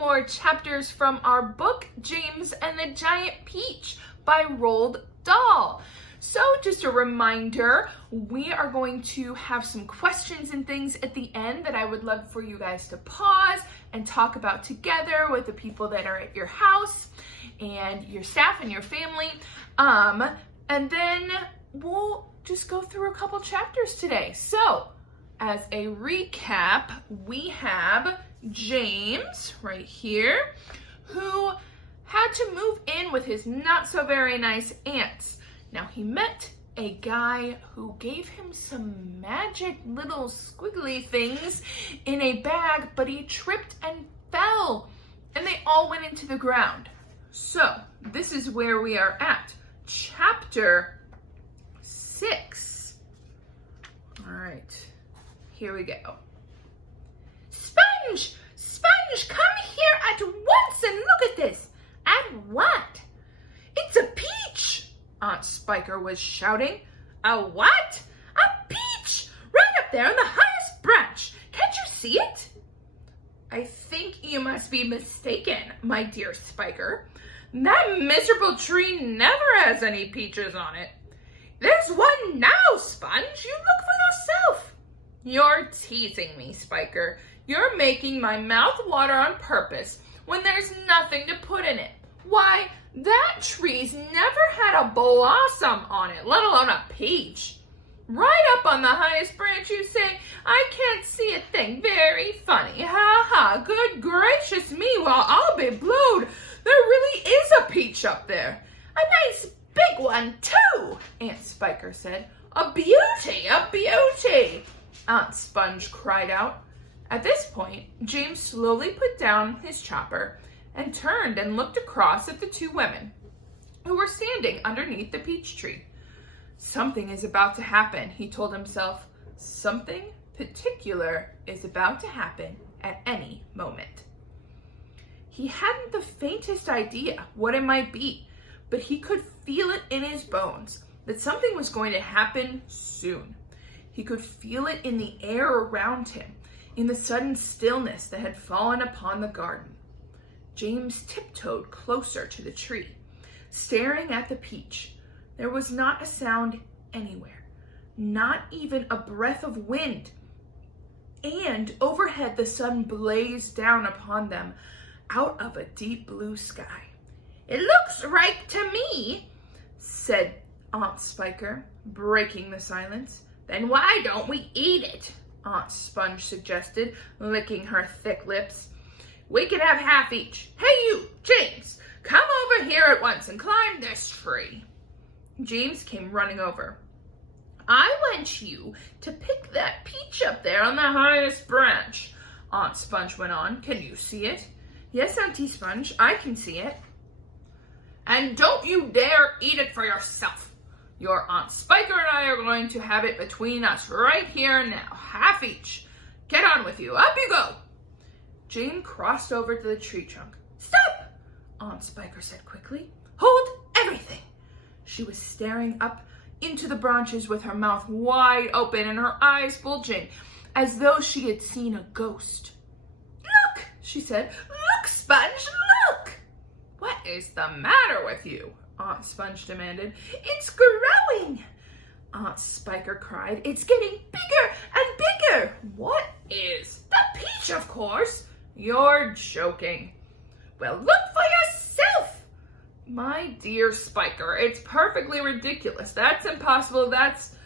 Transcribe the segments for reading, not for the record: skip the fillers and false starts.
more chapters from our book, James and the Giant Peach by Roald Dahl. So just a reminder, we are going to have some questions and things at the end that I would love for you guys to pause and talk about together with the people that are at your house and your staff and your family. And then we'll just go through a couple chapters today. So as a recap, we have James right here, who had to move in with his not so very nice aunts. Now he met a guy who gave him some magic little squiggly things in a bag, but he tripped and fell and they all went into the ground. So this is where we are at, chapter 6. All right, here we go. Sponge, Sponge, come here at once and look at this. At what? It's a peach, Aunt Spiker was shouting. A what? A peach! Right up there on the highest branch. Can't you see it? I think you must be mistaken, my dear Spiker. That miserable tree never has any peaches on it. There's one now, Sponge. You look for yourself. You're teasing me, Spiker. You're making my mouth water on purpose when there's nothing to put in it. Why, that tree's never had a blossom on it, let alone a peach. Right up on the highest branch you say, I can't see a thing. Very funny. Ha ha. Good gracious me, well, I'll be blowed. There really is a peach up there. A nice big one, too, Aunt Spiker said. A beauty, a beauty, Aunt Sponge cried out. At this point, James slowly put down his chopper and turned and looked across at the two women who were standing underneath the peach tree. Something is about to happen, he told himself. Something particular is about to happen at any moment. He hadn't the faintest idea what it might be, but he could feel it in his bones that something was going to happen soon. He could feel it in the air around him, in the sudden stillness that had fallen upon the garden. James tiptoed closer to the tree, staring at the peach. There was not a sound anywhere, not even a breath of wind. And overhead the sun blazed down upon them out of a deep blue sky. It looks ripe to me, said Aunt Spiker, breaking the silence. Then why don't we eat it? Aunt Sponge suggested, licking her thick lips. We can have half each. Hey you, James, come over here at once and climb this tree. James came running over. I want you to pick that peach up there on the highest branch, Aunt Sponge went on. Can you see it? Yes, Auntie Sponge, I can see it. And don't you dare eat it for yourself. Your Aunt Spiker and I are going to have it between us right here and now. Half each. Get on with you. Up you go. Jane crossed over to the tree trunk. Stop, Aunt Spiker said quickly. Hold everything. She was staring up into the branches with her mouth wide open and her eyes bulging, as though she had seen a ghost. Look, she said. Look, Sponge, look. What is the matter with you? Aunt Sponge demanded. It's growing, Aunt Spiker cried. It's getting bigger and bigger. What is? The peach, of course. You're joking. Well, look for yourself. My dear Spiker, it's perfectly ridiculous. That's impossible. That's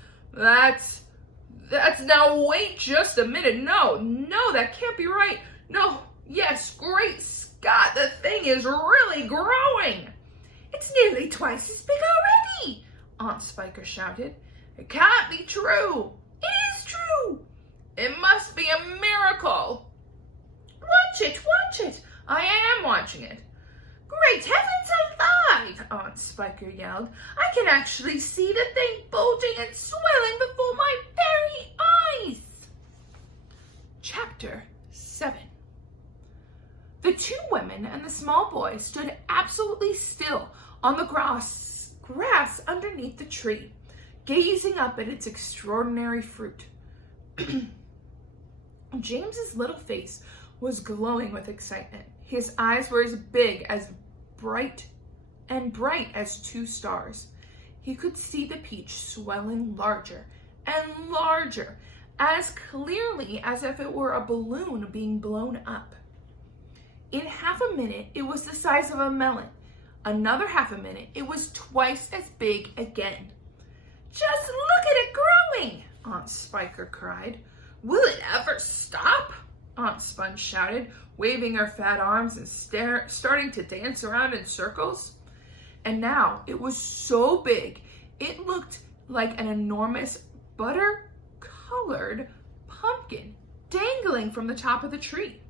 now wait just a minute. No, that can't be right. No, yes, great Scott, the thing is really growing. It's nearly twice as big already, Aunt Spiker shouted. It can't be true. It is true. It must be a miracle. Watch it. I am watching it. Great heavens alive, Aunt Spiker yelled. I can actually see the thing bulging and swelling before my very eyes. Chapter 7. The two women and the small boy stood absolutely still on the grass underneath the tree, gazing up at its extraordinary fruit. James's little face was glowing with excitement. His eyes were as big, as bright as two stars. He could see the peach swelling larger and larger, as clearly as if it were a balloon being blown up. In half a minute, it was the size of a melon. Another half a minute, it was twice as big again. "Just look at it growing!" Aunt Spiker cried. "Will it ever stop?" Aunt Sponge shouted, waving her fat arms and starting to dance around in circles. And now it was so big, it looked like an enormous butter-colored pumpkin dangling from the top of the tree.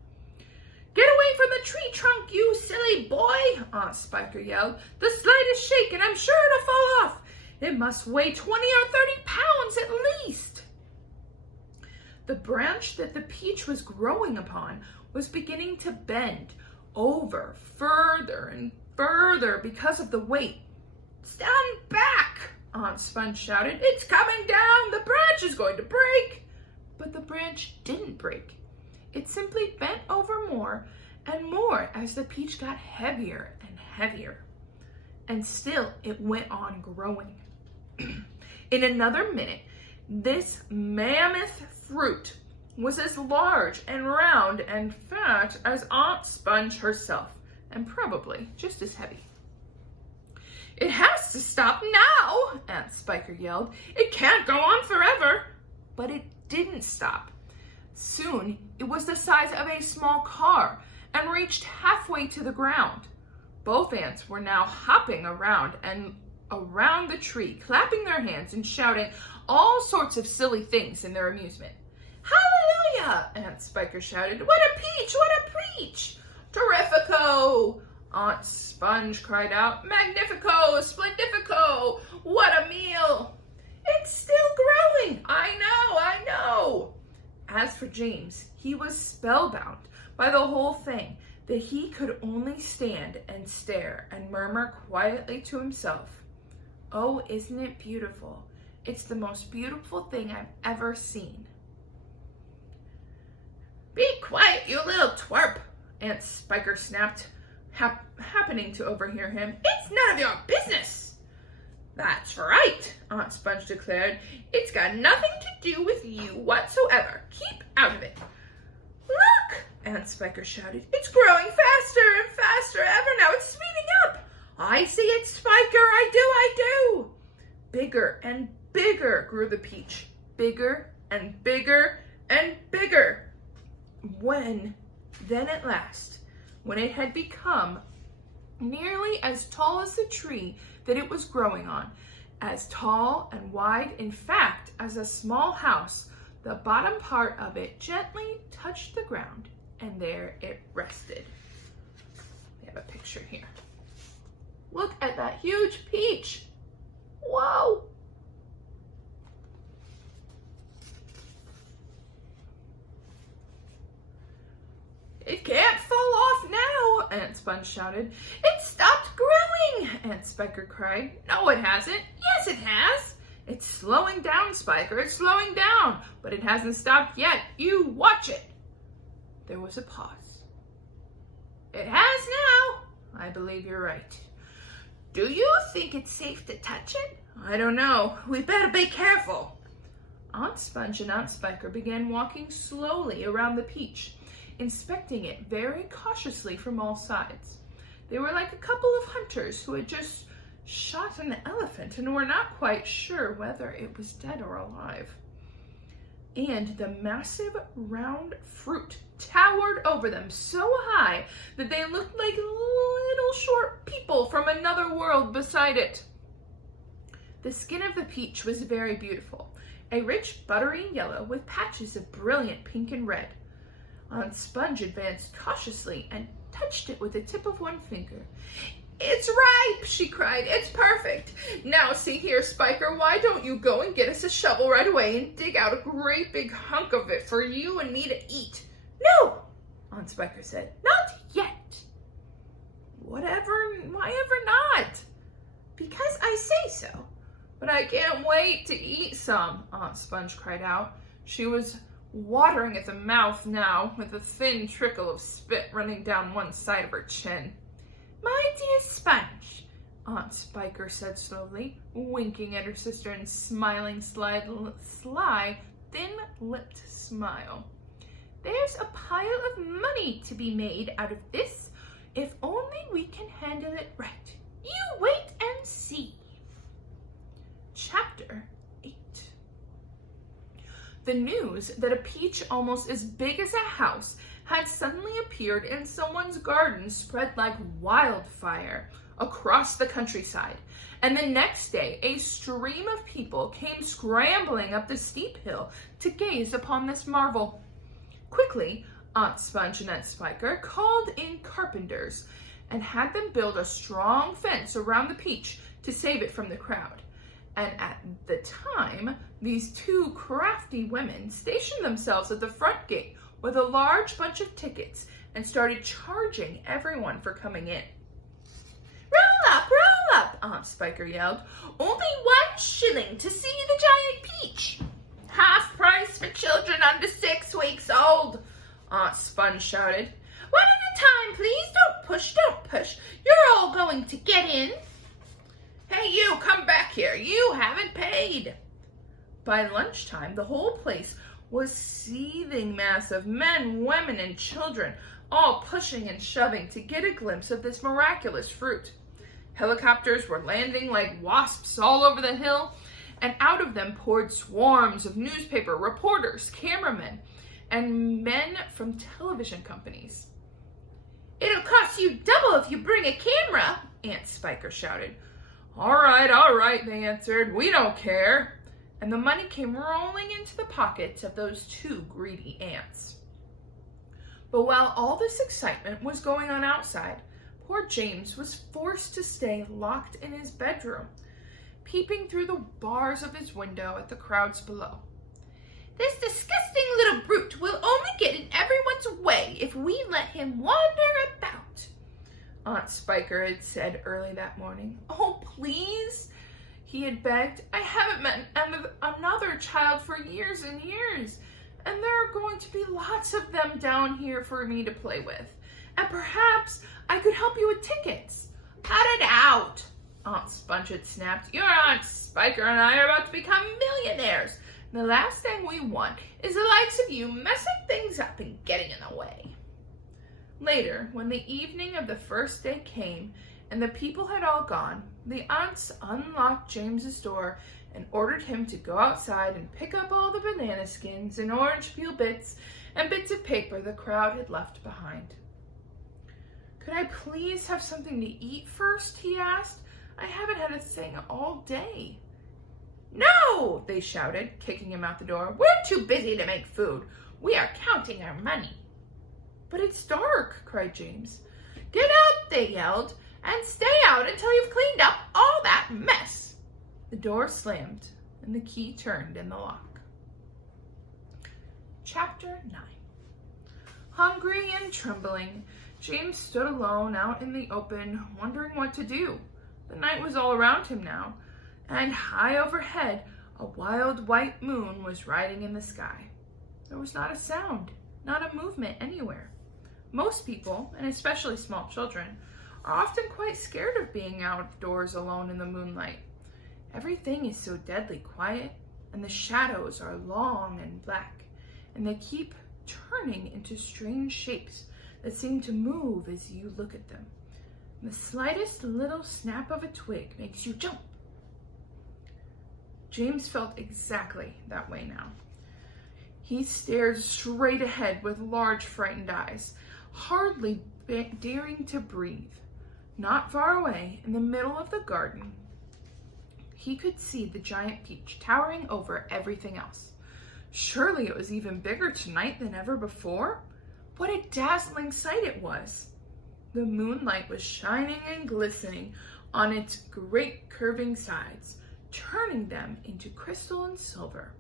"Get away from the tree trunk, you silly boy!" Aunt Spiker yelled. "The slightest shake and I'm sure it'll fall off. It must weigh 20 or 30 pounds at least." The branch that the peach was growing upon was beginning to bend over further and further because of the weight. "Stand back!" Aunt Sponge shouted. "It's coming down! The branch is going to break!" But the branch didn't break. It simply bent over more and more as the peach got heavier and heavier. And still it went on growing. In another minute, this mammoth fruit was as large and round and fat as Aunt Sponge herself, and probably just as heavy. "It has to stop now!" Aunt Spiker yelled. "It can't go on forever!" But it didn't stop. Soon, it was the size of a small car and reached halfway to the ground. Both aunts were now hopping around and around the tree, clapping their hands and shouting all sorts of silly things in their amusement. "Hallelujah!" Aunt Spiker shouted. "What a peach! What a peach! Terrifico!" Aunt Sponge cried out. "Magnifico! Splendifico! What a meal!" "It's still growing! I know! As for James, he was spellbound by the whole thing, that he could only stand and stare and murmur quietly to himself, "Oh, isn't it beautiful? It's the most beautiful thing I've ever seen." "Be quiet, you little twerp!" Aunt Spiker snapped, happening to overhear him. "It's none of your business." "That's right," Aunt Sponge declared. "It's got nothing to do with you whatsoever. Keep out of it." "Look!" Aunt Spiker shouted. "It's growing faster and faster ever now. It's speeding up. I see it, Spiker. I do. Bigger and bigger grew the peach. Bigger and bigger and bigger. Then at last, when it had become nearly as tall as the tree that it was growing on, as tall and wide, in fact, as a small house, the bottom part of it gently touched the ground, and there it rested. We have a picture here. Look at that huge peach. Whoa! "It can't fall off now," Aunt Sponge shouted. "It stopped growing," Aunt Spiker cried. "No, it hasn't." "Yes, it has." "It's slowing down, Spiker. It's slowing down. But it hasn't stopped yet. You watch it." There was a pause. "It has now." "I believe you're right." "Do you think it's safe to touch it?" "I don't know. We better be careful." Aunt Sponge and Aunt Spiker began walking slowly around the peach, inspecting it very cautiously from all sides. They were like a couple of hunters who had just shot an elephant and were not quite sure whether it was dead or alive. And the massive round fruit towered over them so high that they looked like little short people from another world beside it. The skin of the peach was very beautiful, a rich buttery yellow with patches of brilliant pink and red. Aunt Sponge advanced cautiously and touched it with the tip of one finger. "It's ripe," she cried. "It's perfect. Now see here, Spiker, why don't you go and get us a shovel right away and dig out a great big hunk of it for you and me to eat?" "No," Aunt Spiker said. "Not yet." Why ever not?" "Because I say so." "But I can't wait to eat some," Aunt Sponge cried out. She was watering at the mouth now, with a thin trickle of spit running down one side of her chin. "My dear Sponge," Aunt Spiker said slowly, winking at her sister and smiling sly, thin-lipped smile. "There's a pile of money to be made out of this, if only we can handle it right. You wait and see." Chapter 8. The news that a peach almost as big as a house had suddenly appeared in someone's garden spread like wildfire across the countryside, and the next day a stream of people came scrambling up the steep hill to gaze upon this marvel. Quickly, Aunt Sponge and Aunt Spiker called in carpenters and had them build a strong fence around the peach to save it from the crowd. And at the time, these two crafty women stationed themselves at the front gate with a large bunch of tickets and started charging everyone for coming in. Roll up, Aunt Spiker yelled. "Only 1 shilling to see the giant peach." "Half price for children under 6 weeks old," Aunt Sponge shouted. "One at a time, please. Don't push. You're all going to get in." "Hey, you, come back here. You haven't paid." By lunchtime, the whole place was a seething mass of men, women, and children, all pushing and shoving to get a glimpse of this miraculous fruit. Helicopters were landing like wasps all over the hill, and out of them poured swarms of newspaper reporters, cameramen, and men from television companies. "It'll cost you double if you bring a camera," Aunt Spiker shouted. All right, they answered. "We don't care." And the money came rolling into the pockets of those 2 greedy ants. But while all this excitement was going on outside, poor James was forced to stay locked in his bedroom, peeping through the bars of his window at the crowds below. "This disgusting little brute will only get in everyone's way if we let him wander about," Aunt Spiker had said early that morning. "Oh, please," he had begged. "I haven't met another child for years and years, and there are going to be lots of them down here for me to play with. And perhaps I could help you with tickets." "Cut it out," Aunt Sponge had snapped. "Your Aunt Spiker and I are about to become millionaires. The last thing we want is the likes of you messing things up and getting in the way." Later, when the evening of the first day came and the people had all gone, the aunts unlocked James's door and ordered him to go outside and pick up all the banana skins and orange peel bits and bits of paper the crowd had left behind. "Could I please have something to eat first?" he asked. "I haven't had a thing all day." "No!" they shouted, kicking him out the door. "We're too busy to make food. We are counting our money." "But it's dark," cried James. "Get out," they yelled, "and stay out until you've cleaned up all that mess." The door slammed and the key turned in the lock. Chapter 9. Hungry and trembling, James stood alone out in the open, wondering what to do. The night was all around him now, and high overhead, a wild white moon was riding in the sky. There was not a sound, not a movement anywhere. Most people, and especially small children, are often quite scared of being outdoors alone in the moonlight. Everything is so deadly quiet, and the shadows are long and black, and they keep turning into strange shapes that seem to move as you look at them. And the slightest little snap of a twig makes you jump. James felt exactly that way now. He stared straight ahead with large, frightened eyes, hardly daring to breathe. Not far away, in the middle of the garden, he could see the giant peach towering over everything else. Surely it was even bigger tonight than ever before. What a dazzling sight it was! The moonlight was shining and glistening on its great curving sides, turning them into crystal and silver.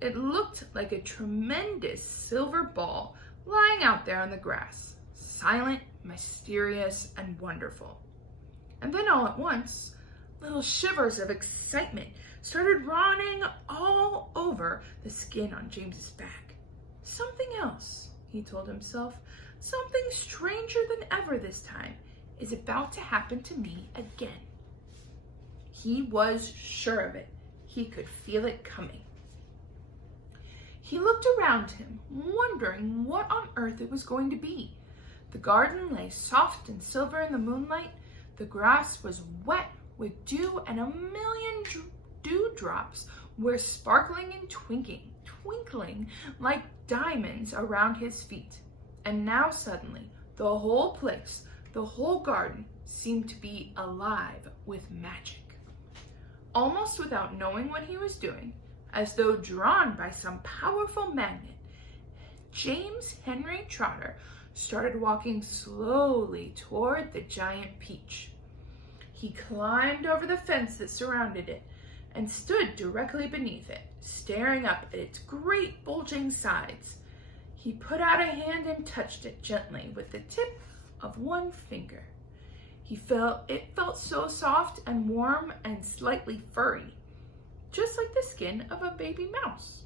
It looked like a tremendous silver ball lying out there on the grass, silent, mysterious, and wonderful. And then all at once, little shivers of excitement started running all over the skin on James's back. Something else, he told himself, something stranger than ever this time, is about to happen to me again. He was sure of it. He could feel it coming. He looked around him, wondering what on earth it was going to be. The garden lay soft and silver in the moonlight. The grass was wet with dew, and a million dewdrops were sparkling and twinkling like diamonds around his feet. And now suddenly, the whole place, the whole garden, seemed to be alive with magic. Almost without knowing what he was doing, as though drawn by some powerful magnet, James Henry Trotter started walking slowly toward the giant peach. He climbed over the fence that surrounded it and stood directly beneath it, staring up at its great bulging sides. He put out a hand and touched it gently with the tip of one finger. It felt so soft and warm and slightly furry, just like the skin of a baby mouse.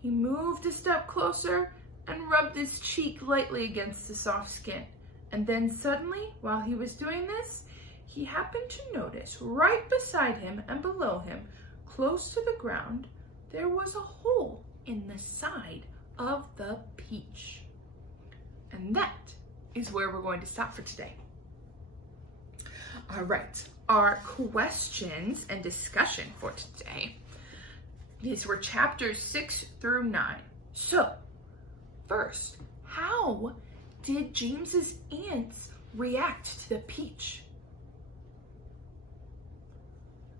He moved a step closer and rubbed his cheek lightly against the soft skin. And then suddenly, while he was doing this, he happened to notice right beside him and below him, close to the ground, there was a hole in the side of the peach. And that is where we're going to stop for today. All right, our questions and discussion for today. These were chapters 6 through 9. So, first, how did James's aunts react to the peach?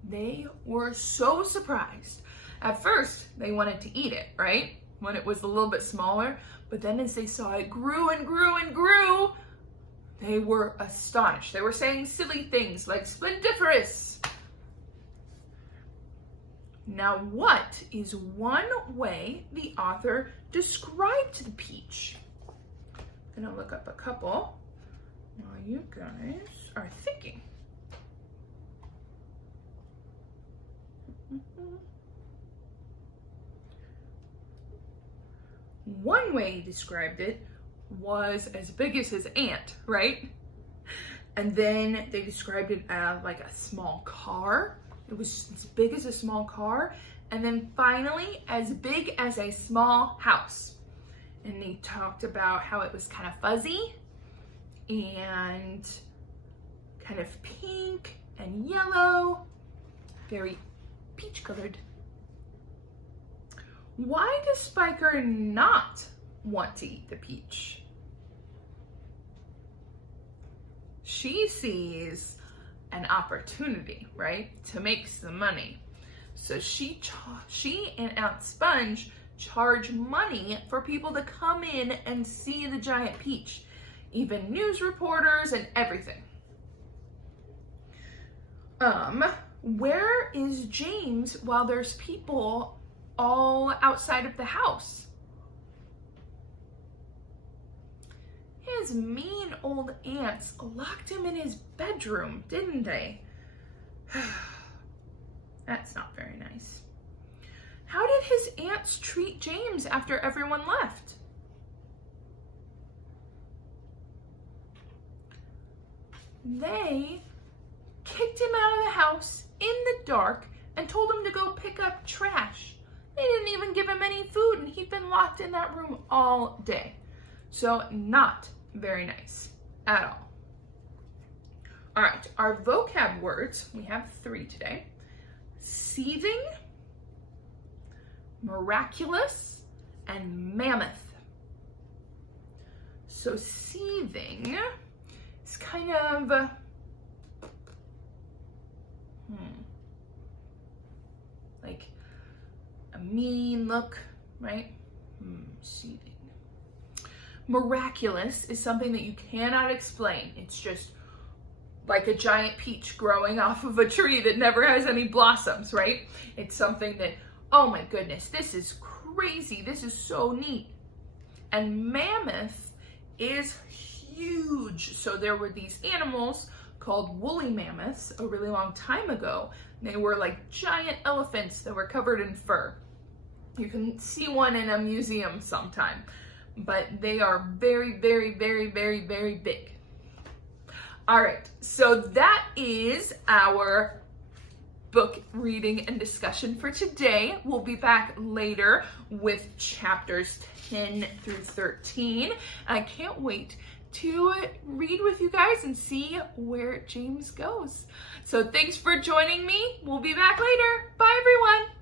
They were so surprised. At first, they wanted to eat it, right? When it was a little bit smaller, but then as they saw it grew and grew and grew, they were astonished. They were saying silly things like splendiferous. Now, what is one way the author described the peach? I'm gonna look up a couple while you guys are thinking. One way he described it was as big as his aunt, right? And then they described it as like a small car. It was as big as a small car. And then finally, as big as a small house. And they talked about how it was kind of fuzzy and kind of pink and yellow, very peach colored. Why does Spiker not want to eat the peach? She sees an opportunity, right, to make some money. So she and Aunt Sponge charge money for people to come in and see the giant peach, even news reporters and everything. Where is James while there's people all outside of the house? His mean old aunts locked him in his bedroom, didn't they? That's not very nice. How did his aunts treat James after everyone left? They kicked him out of the house in the dark and told him to go pick up trash. They didn't even give him any food, and he'd been locked in that room all day. So not very nice at all. All right, our vocab words, we have 3 today. Seething, miraculous, and mammoth. So seething is kind of like a mean look, right? Seething. Miraculous is something that you cannot explain. It's just like a giant peach growing off of a tree that never has any blossoms, right? It's something that, oh my goodness, this is crazy. This is so neat. And mammoth is huge. So there were these animals called woolly mammoths a really long time ago. They were like giant elephants that were covered in fur. You can see one in a museum sometime, but they are very, very, very, very, very big. All right, so that is our book reading and discussion for today. We'll be back later with chapters 10 through 13. I can't wait to read with you guys and see where James goes. So thanks for joining me. We'll be back later. Bye, everyone.